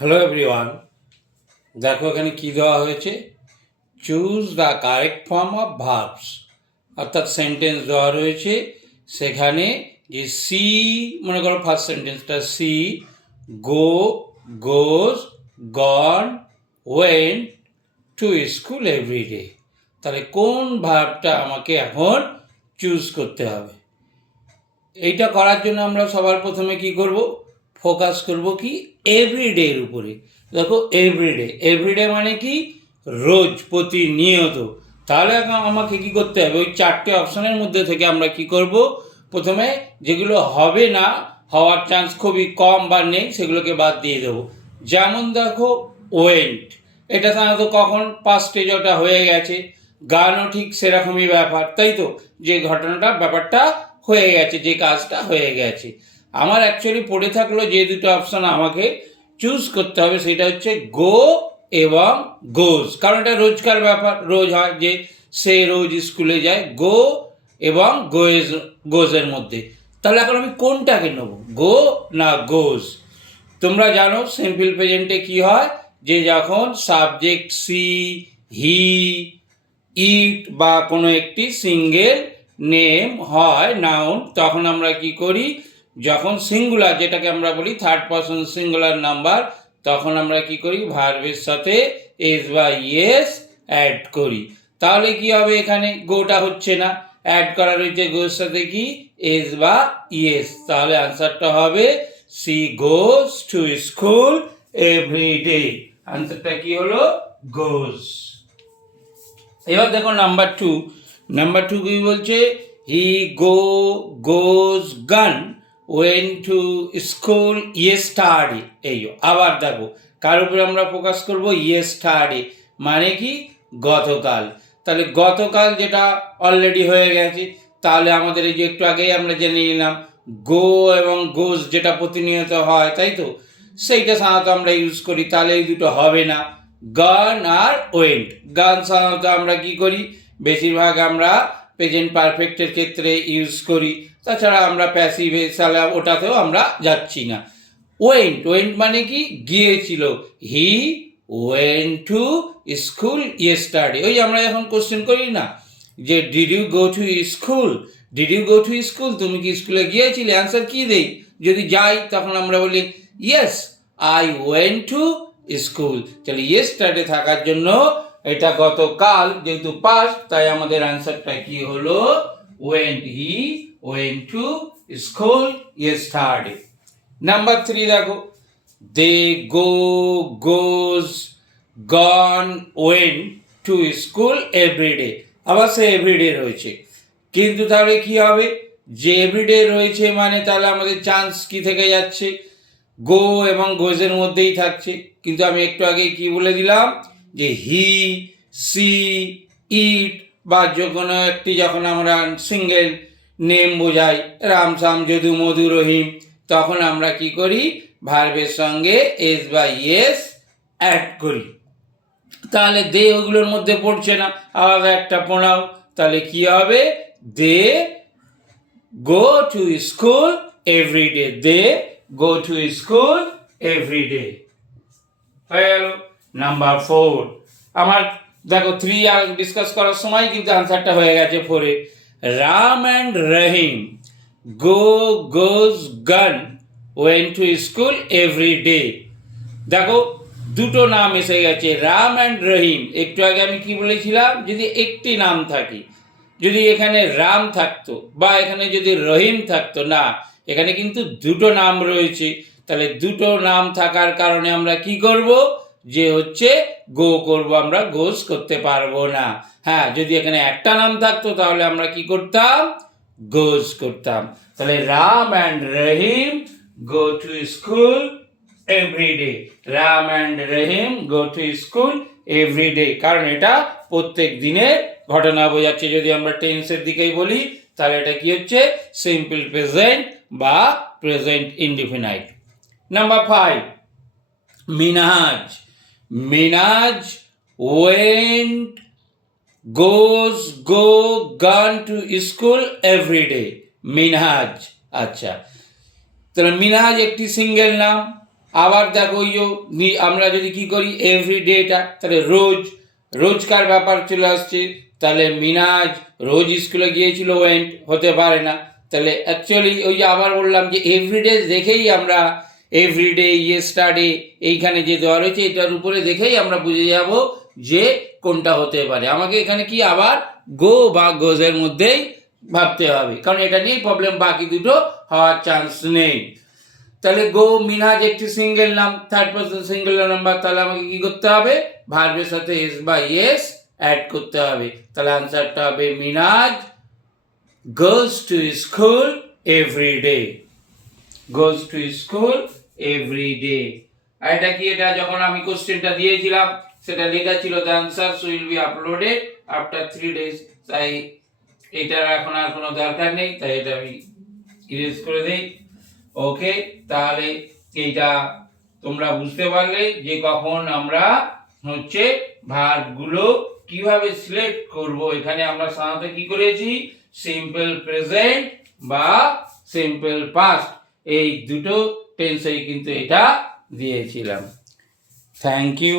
Hello everyone, দেখো এখানে কি দেওয়া হয়েছে, choose the correct form of verbs, অর্থাৎ সেন্টেন্স দেওয়া রয়েছে। সেখানে যে সি, মনে করো ফার্স্ট সেন্টেন্সটা she go, goes, gone, went to school every day. তাহলে কোন ভার্বটা আমাকে এখন চুজ করতে হবে? এইটা করার জন্য আমরা সবার প্রথমে কি করব, ফোকাস করব কি এভরিডে এর উপরে। দেখো এভরিডে মানে কি রোজ, প্রতিনিয়ত। তাহলে এখন আমাকে কি করতে হবে, ওই চারটে অপশনের মধ্যে থেকে আমরা কি করব, প্রথমে যেগুলো হবে না, হওয়ার চান্স খুবই কম বা নেই, সেগুলোকে বাদ দিয়ে দেবো। যেমন দেখো ওয়েন্ট, এটা সাধারণত কখন পাস্টে যেটা হয়ে গেছে। গানও ঠিক সেরকমই ব্যাপার, তাই তো, যে ঘটনাটা ব্যাপারটা হয়ে গেছে, যে কাজটা হয়ে গেছে। আমার অ্যাকচুয়ালি পড়ে থাকলো যে দুটো অপশান আমাকে চুজ করতে হবে, সেটা হচ্ছে গো এবং গোজ, কারণ এটা রোজকার ব্যাপার, রোজ হয় যে সে রোজ স্কুলে যায়, গো এবং গোজের মধ্যে। তাহলে এখন আমি কোনটাকে নেব, গো না গোজ? তোমরা জানো সিম্পল প্রেজেন্টে কি হয়, যে যখন সাবজেক্ট সি, হি, ইট বা কোনো একটি সিঙ্গেল নেম হয়, নাউন, তখন আমরা কি করি, যখন সিঙ্গুলার, যেটাকে আমরা বলি থার্ড পারসন সিঙ্গুলার নাম্বার, তখন আমরা কি করি, ভার্বের সাথে এস বা ইয়েস অ্যাড করি। তাহলে কি হবে, এখানে গোটা হচ্ছে না, অ্যাড করা রয়েছে গোর সাথে কি এস বা ইয়েস। তাহলে আনসারটা হবে C goes to school every day. আনসারটা কি হলো, গোজ। এবার দেখো নাম্বার টু কি বলছে, হি গোজ গান ওয়েন টু স্কুল ইয়েস্টারডে। এই আবার দেখো কার উপরে আমরা ফোকাস করব, ইয়েস্টারডে মানে কি গতকাল। তাহলে গতকাল যেটা অলরেডি হয়ে গেছে, তাহলে আমাদের এই যে একটু আগেই আমরা জেনে নিলাম গো এবং গোজ যেটা প্রতিনিয়ত হয়, তাই তো, সেইটা সাধারণত আমরা ইউজ করি। তাহলে এই দুটো হবে না, গান আর ওয়েন্ট। গান সাধারণত আমরা কি করি, বেশিরভাগ আমরা প্রেজেন্ট পারফেক্টের ক্ষেত্রে ইউজ করি, তাছাড়া আমরা প্যাসিভ সালা ওটাতেও আমরা যাচ্ছি না। ওয়েন্ট মানে কি গিয়েছিল, he went to school yesterday. ওই আমরা যখন কোশ্চেন করি না, যে did you go to school, তুমি কি স্কুলে গিয়েছিলে, অ্যান্সার কি দেই, যদি যাই তখন আমরা বলি yes I went to school. তাহলে ইয়েস্টারডে থাকার জন্য, এটা গতকাল যেহেতু পাস্ট, তাই আমাদের আনসারটা কি হলো, went, he went to school yesterday. Number 3 দেখো, দে গোজ gone went to school everyday. আবার সে এভরিডে রয়েছে, কিন্তু তাহলে কি হবে, যে এভরিডে রয়েছে মানে তাহলে আমাদের চান্স কি থেকে যাচ্ছে, গো এবং গোজের মধ্যেই থাকছে। কিন্তু আমি একটু আগে কি বলে দিলাম, যে হি, সি, ইট বা যে কোনো একটি যখন আমরা সিঙ্গেল নেম বোঝাই, রাম সাম যদু মধু রহিম, তখন আমরা কি করি, ভার্বের সঙ্গে এস বা ইয়েস অ্যাড করি। তাহলে দে ওগুলোর মধ্যে পড়ছে না, আলাদা একটা প্রোনাউন। তাহলে কি হবে, they go to school everyday, they go to school everyday. হয়ে গেল নাম্বার 4। আমার দেখো 3 আর ডিসকাস করার সময় কিন্তু আনসারটা হয়ে গেছে 4-এ। রাম অ্যান্ড রহিম গোজ গান went to school every day. দেখো দুটো নাম এসে গেছে, রাম অ্যান্ড রহিম। একটু আগে আমি কি বলেছিলাম, যদি একটি নাম থাকে, যদি এখানে রাম থাকতো বা এখানে যদি রহিম থাকতো, না, এখানে কিন্তু দুটো নাম রয়েছে। তাহলে দুটো নাম থাকার কারণে আমরা কি করব, যে হচ্ছে গো করব, আমরা গোজ করতে পারবো না। হ্যাঁ, যদি এখানে একটা নাম থাকতো তাহলে আমরা কি করতাম, গোজ করতাম। তাহলে Ram and Rahim go to school every day, Ram and Rahim go to school every day, কারণ এটা প্রত্যেক দিনের ঘটনা বোঝাচ্ছে। যদি আমরা টেন্সের দিকেই বলি, তাহলে এটা কি হচ্ছে, সিম্পল প্রেজেন্ট বা প্রেজেন্ট ইনডিফিনাইট। নাম্বার 5, মিনাজ ওয়েন্ট গো গান টু স্কুল এভরিডে। মিনহাজ, আচ্ছা, তাহলে মিনহাজ একটি সিঙ্গেল নাম, আবার দেখো ওই আমরা যদি কি করি এভরিডেটা, তাহলে রোজ, রোজকার ব্যাপার চলে আসছে, তাহলে মিনাজ রোজ স্কুলে গিয়েছিল, ওয়েন্ট হতে পারে না। তাহলে অ্যাকচুয়ালি ওই যে আবার বললাম যে এভরিডে দেখেই আমরা এভরিডে, ইয়েস্টারডে এইখানে যে দেওয়া রয়েছে এটার উপরে দেখেই আমরা বুঝে যাব যে কোনটা হতে পারে। আমাকে এখানে কি আবার গো বা গোজের মধ্যেই ভাবতে হবে, কারণ এটা নিয়েই প্রবলেম, বাকি দুটো হওয়ার চান্স নেই। তাহলে গো মিনহাজ একটি সিঙ্গেল নাম, থার্ড পারসন সিঙ্গেল নাম্বার, তাহলে আমাকে কি করতে হবে, ভার্বের সাথে এস বা ইয়েস অ্যাড করতে হবে। তাহলে আনসারটা হবে Minhaj goes to school every day, goes to school every day। আর এটা কি, এটা যখন আমি কোশ্চেনটা দিয়েছিলাম সেটা লেখা ছিল the answers will be uploaded after 3 days, তাই এটার এখন আর কোনো দরকার নেই, তাই এটা আমি ইরেজ করে দেই। ওকে, তাহলে এইটা তোমরা বুঝতে পারলে যে কখন আমরা হচ্ছে ভার্বগুলো কিভাবে সিলেক্ট করব। এখানে আমরা সাধারণত কি করেছি, সিম্পল প্রেজেন্ট বা সিম্পল পাস্ট এই দুটো টেন্সেই কিন্তু এটা দিয়েছিলাম। Thank you.